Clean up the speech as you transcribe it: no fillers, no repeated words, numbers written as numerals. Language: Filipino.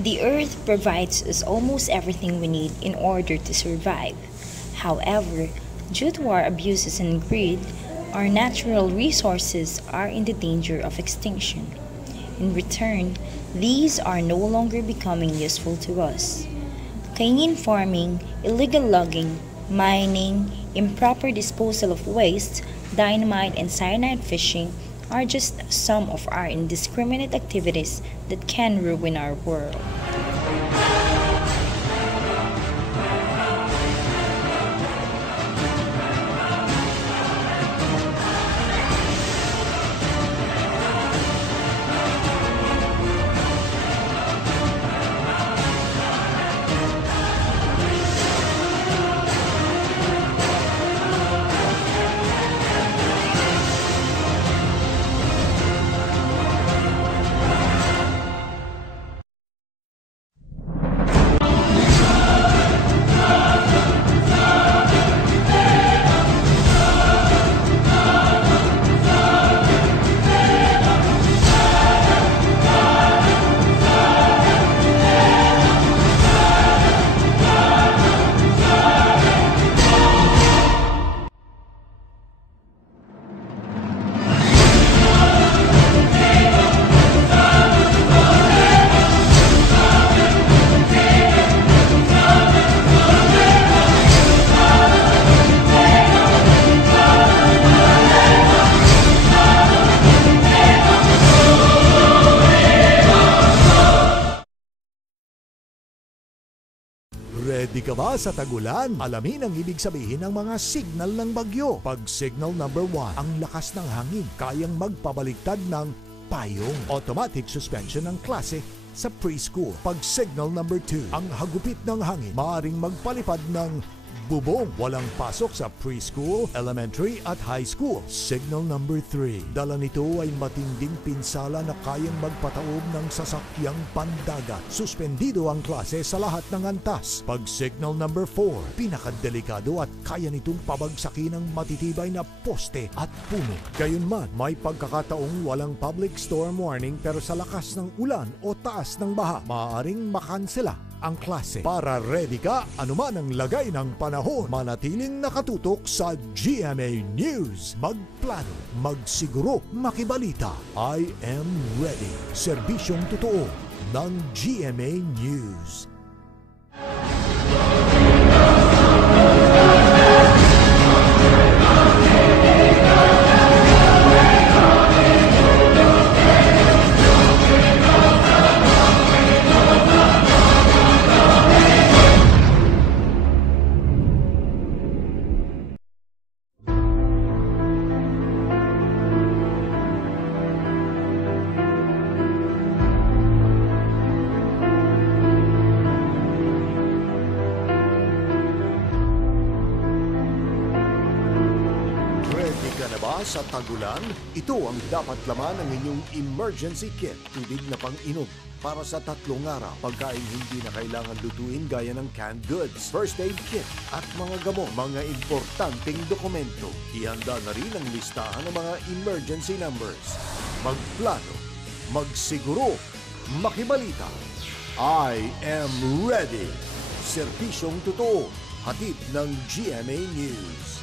The earth provides us almost everything we need in order to survive. However, due to our abuses and greed, our natural resources are in the danger of extinction. In return, these are no longer becoming useful to us. Canyon farming, illegal logging, mining, improper disposal of waste, dynamite and cyanide fishing are just some of our indiscriminate activities that can ruin our world. Ready ka ba sa tagulan? Alamin ang ibig sabihin ng mga signal ng bagyo. Pag signal number 1, ang lakas ng hangin kayang magpabaliktad ng payong. Automatic suspension ng klase sa preschool. Pag signal number 2, ang hagupit ng hangin maaaring magpalipad ng bubong. Walang pasok sa preschool, elementary at high school. Signal number 3. Dala nito ay matinding pinsala na kayang magpataob ng sasakyang pandagat. Suspendido ang klase sa lahat ng antas. Pag signal number 4. Pinakadelikado at kaya nitong pabagsakin ng matitibay na poste at puno. Gayunman, may pagkakataong walang public storm warning pero sa lakas ng ulan o taas ng baha, maaaring makansela ang klase. Para ready ka, anuman ang lagay ng panahon, manatiling nakatutok sa GMA News. Magplano, magsiguro, makibalita. I am ready. Serbisyong totoo ng GMA News. Sa tagulan, ito ang dapat laman ng inyong emergency kit. Tubig na pang-inom para sa 3 araw. Pagkain hindi na kailangan lutuin gaya ng canned goods, first aid kit at mga gamot. Mga importanteng dokumento. Ihanda na rin ang listahan ng mga emergency numbers. Magplano, magsiguro, makibalita. I am ready. Serbisyong totoo. Hatid ng GMA News.